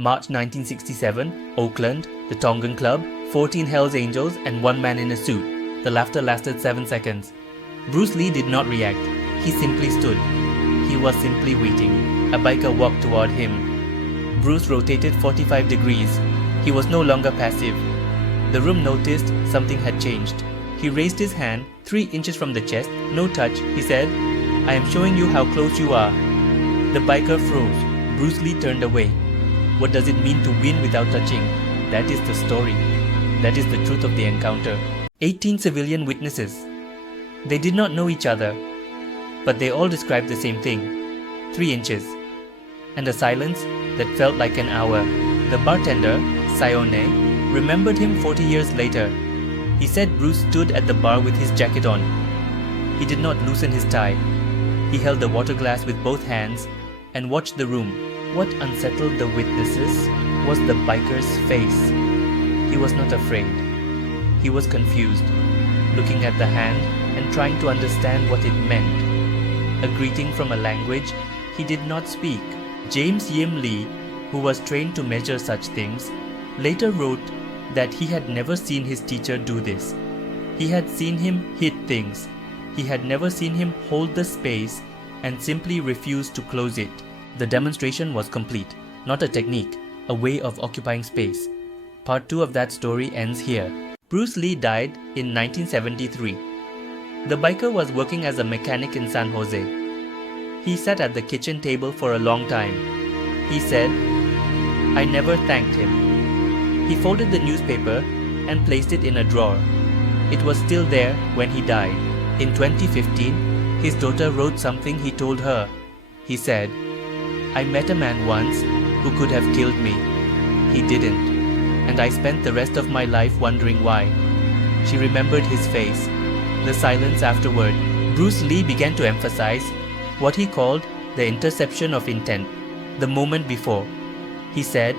March 1967, Oakland, the Tongan Club, 14 Hells Angels and one man in a suit. The laughter lasted 7 seconds. Bruce Lee did not react. He simply stood. He was simply waiting. A biker walked toward him. Bruce rotated 45 degrees. He was no longer passive. The room noticed something had changed. He raised his hand 3 inches from the chest. No touch, he said. I am showing you how close you are. The biker froze. Bruce Lee turned away. What does it mean to win without touching? That is the story. That is the truth of the encounter. 18 civilian witnesses. They did not know each other, but they all described the same thing. 3 inches. And a silence that felt like an hour. The bartender, Sione, remembered him 40 years later. He said Bruce stood at the bar with his jacket on. He did not loosen his tie. He held the water glass with both hands and watched the room. What unsettled the witnesses was the biker's face. He was not afraid. He was confused, looking at the hand and trying to understand what it meant. A greeting from a language he did not speak. James Yim Lee, who was trained to measure such things, later wrote that he had never seen his teacher do this. He had seen him hit things. He had never seen him hold the space and simply refuse to close it. The demonstration was complete, not a technique, a way of occupying space. Part 2 of that story ends here. Bruce Lee died in 1973. The biker was working as a mechanic in San Jose. He sat at the kitchen table for a long time. He said, I never thanked him. He folded the newspaper and placed it in a drawer. It was still there when he died. In 2015, his daughter wrote something he told her. He said, I met a man once who could have killed me. He didn't, and I spent the rest of my life wondering why. She remembered his face, the silence afterward. Bruce Lee began to emphasize what he called the interception of intent, the moment before. He said,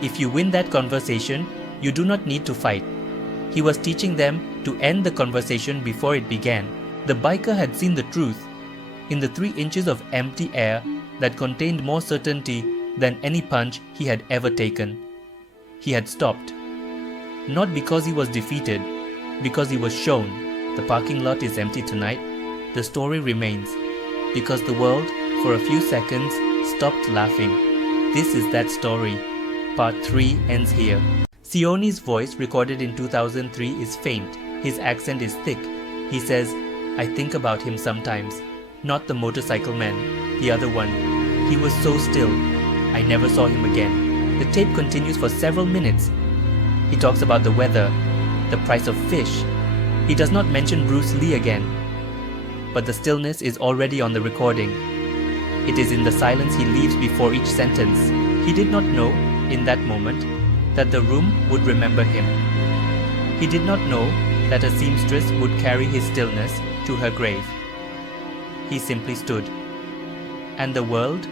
if you win that conversation, you do not need to fight. He was teaching them to end the conversation before it began. The biker had seen the truth in the 3 inches of empty air that contained more certainty than any punch he had ever taken. He had stopped. Not because he was defeated, because he was shown. The parking lot is empty tonight. The story remains. Because the world, for a few seconds, stopped laughing. This is that story. Part 3 ends here. Sione's voice, recorded in 2003, is faint. His accent is thick. He says, I think about him sometimes. Not the motorcycle man, the other one. He was so still. I never saw him again. The tape continues for several minutes. He talks about the weather, the price of fish. He does not mention Bruce Lee again. But the stillness is already on the recording. It is in the silence he leaves before each sentence. He did not know, in that moment, that the room would remember him. He did not know that a seamstress would carry his stillness to her grave. He simply stood. And the world,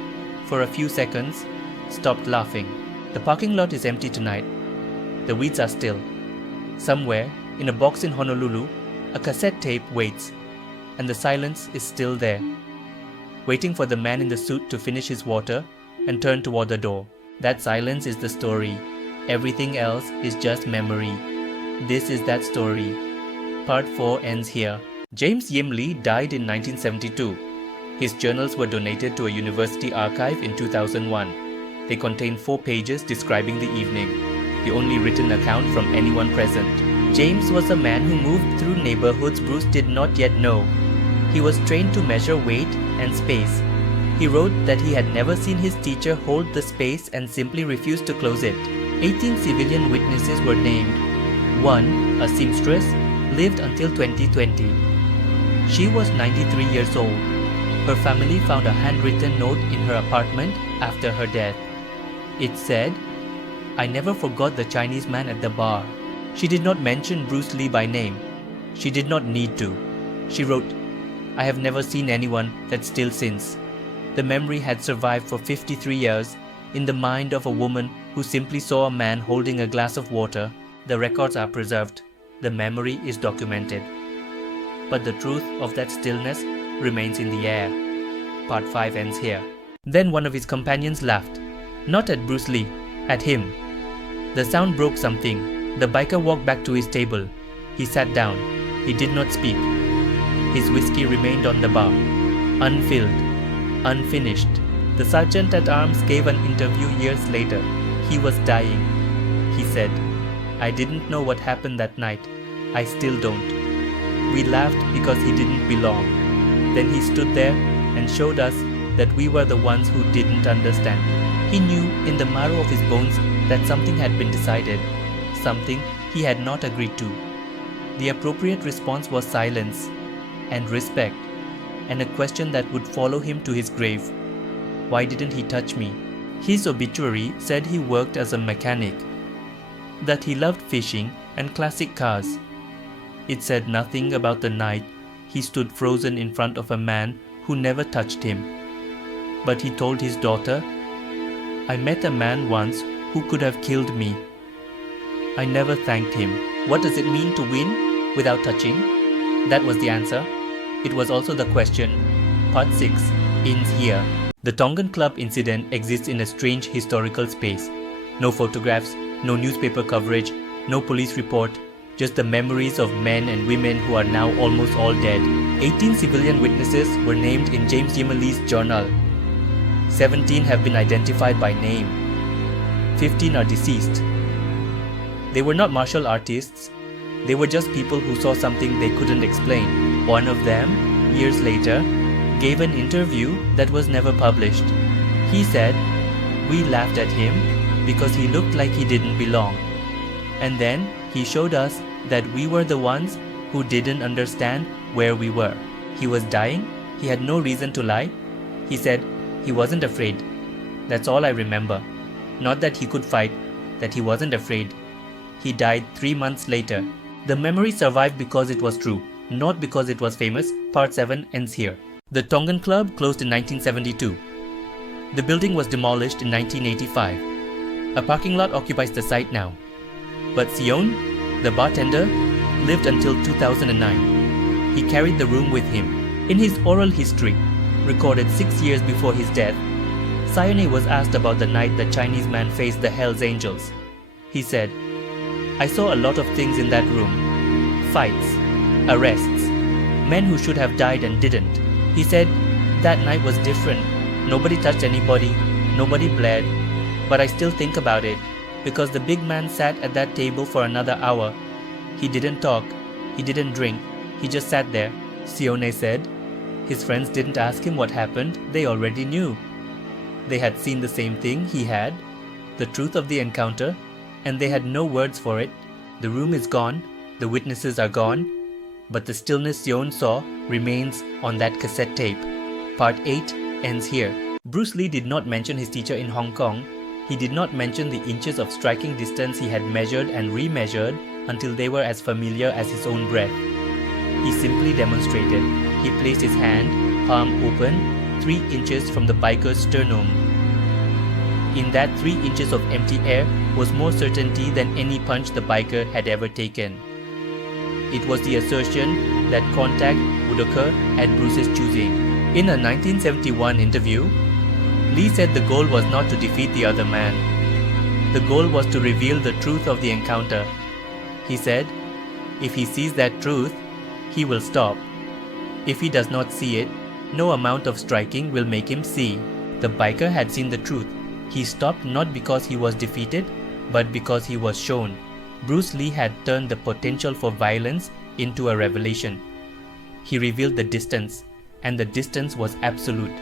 for a few seconds, stopped laughing. The parking lot is empty tonight. The weeds are still. Somewhere, in a box in Honolulu, a cassette tape waits, and the silence is still there, waiting for the man in the suit to finish his water and turn toward the door. That silence is the story. Everything else is just memory. This is that story. Part 4 ends here. James Yim Lee died in 1972. His journals were donated to a university archive in 2001. They contain 4 pages describing the evening, the only written account from anyone present. James was a man who moved through neighborhoods Bruce did not yet know. He was trained to measure weight and space. He wrote that he had never seen his teacher hold the space and simply refused to close it. 18 civilian witnesses were named. One, a seamstress, lived until 2020. She was 93 years old. Her family found a handwritten note in her apartment after her death. It said, I never forgot the Chinese man at the bar. She did not mention Bruce Lee by name. She did not need to. She wrote, I have never seen anyone that still since. The memory had survived for 53 years in the mind of a woman who simply saw a man holding a glass of water. The records are preserved. The memory is documented. But the truth of that stillness remains in the air. Part 5 ends here. Then one of his companions laughed, not at Bruce Lee, At him. The sound broke something. The biker walked back to his table. He sat down. He did not speak. His whiskey remained on the bar, unfilled, unfinished. The sergeant-at-arms gave an interview years later. He was dying. He said, "I didn't know what happened that night. I still don't. We laughed because he didn't belong. Then he stood there and showed us that we were the ones who didn't understand." He knew in the marrow of his bones that something had been decided, something he had not agreed to. The appropriate response was silence and respect, and a question that would follow him to his grave. Why didn't he touch me? His obituary said he worked as a mechanic, that he loved fishing and classic cars. It said nothing about the night he stood frozen in front of a man who never touched him. But he told his daughter, "I met a man once who could have killed me. I never thanked him." What does it mean to win without touching? That was the answer. It was also the question. Part 6 ends here. The Tongan Club incident exists in a strange historical space. No photographs, no newspaper coverage, no police report, just the memories of men and women who are now almost all dead. 18 civilian witnesses were named in James Yimali's journal. 17 have been identified by name. 15 are deceased. They were not martial artists. They were just people who saw something they couldn't explain. One of them, years later, gave an interview that was never published. He said, "We laughed at him because he looked like he didn't belong. And then he showed us that we were the ones who didn't understand where we were." He was dying. He had no reason to lie. He said he wasn't afraid. That's all I remember. Not that he could fight, that he wasn't afraid. He died 3 months later. The memory survived because it was true, not because it was famous. Part 7 ends here. The Tongan Club closed in 1972. The building was demolished in 1985. A parking lot occupies the site now. But Sion, the bartender, lived until 2009. He carried the room with him. In his oral history, recorded 6 years before his death, Sione was asked about the night the Chinese man faced the Hells Angels. He said, "I saw a lot of things in that room. Fights, arrests, men who should have died and didn't." He said, "That night was different. Nobody touched anybody, nobody bled. But I still think about it, because the big man sat at that table for another hour. He didn't talk, he didn't drink, he just sat there." Sione said, his friends didn't ask him what happened, they already knew. They had seen the same thing he had, the truth of the encounter, and they had no words for it. The room is gone, the witnesses are gone, but the stillness Sion saw remains on that cassette tape. Part 8 ends here. Bruce Lee did not mention his teacher in Hong Kong. He did not mention the inches of striking distance he had measured and remeasured until they were as familiar as his own breath. He simply demonstrated. He placed his hand, palm open, 3 inches from the biker's sternum. In that 3 inches of empty air was more certainty than any punch the biker had ever taken. It was the assertion that contact would occur at Bruce's choosing. In a 1971 interview, Lee said the goal was not to defeat the other man. The goal was to reveal the truth of the encounter. He said, if he sees that truth, he will stop. If he does not see it, no amount of striking will make him see. The biker had seen the truth. He stopped not because he was defeated, but because he was shown. Bruce Lee had turned the potential for violence into a revelation. He revealed the distance, and the distance was absolute.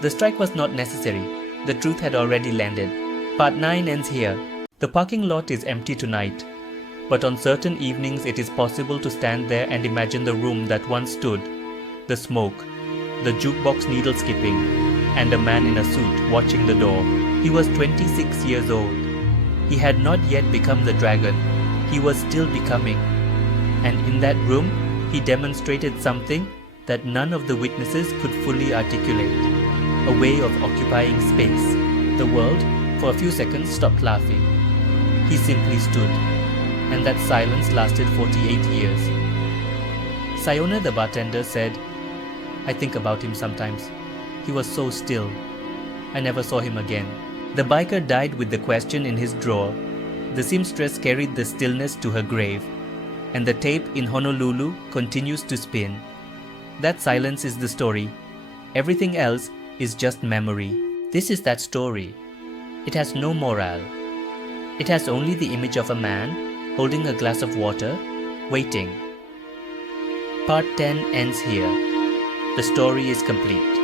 The strike was not necessary. The truth had already landed. Part 9 ends here. The parking lot is empty tonight, but on certain evenings it is possible to stand there and imagine the room that once stood, the smoke, the jukebox needle skipping, and a man in a suit watching the door. He was 26 years old. He had not yet become the dragon. He was still becoming. And in that room, he demonstrated something that none of the witnesses could fully articulate. A way of occupying space. The world, for a few seconds, stopped laughing. He simply stood, and that silence lasted 48 years. Sayona the bartender said, I think about him sometimes. He was so still. I never saw him again. The biker died with the question in his drawer. The seamstress carried the stillness to her grave. And the tape in Honolulu continues to spin. That silence is the story. Everything else is just memory. This is that story. It has no morale. It has only the image of a man holding a glass of water, waiting. Part 10 ends here. The story is complete.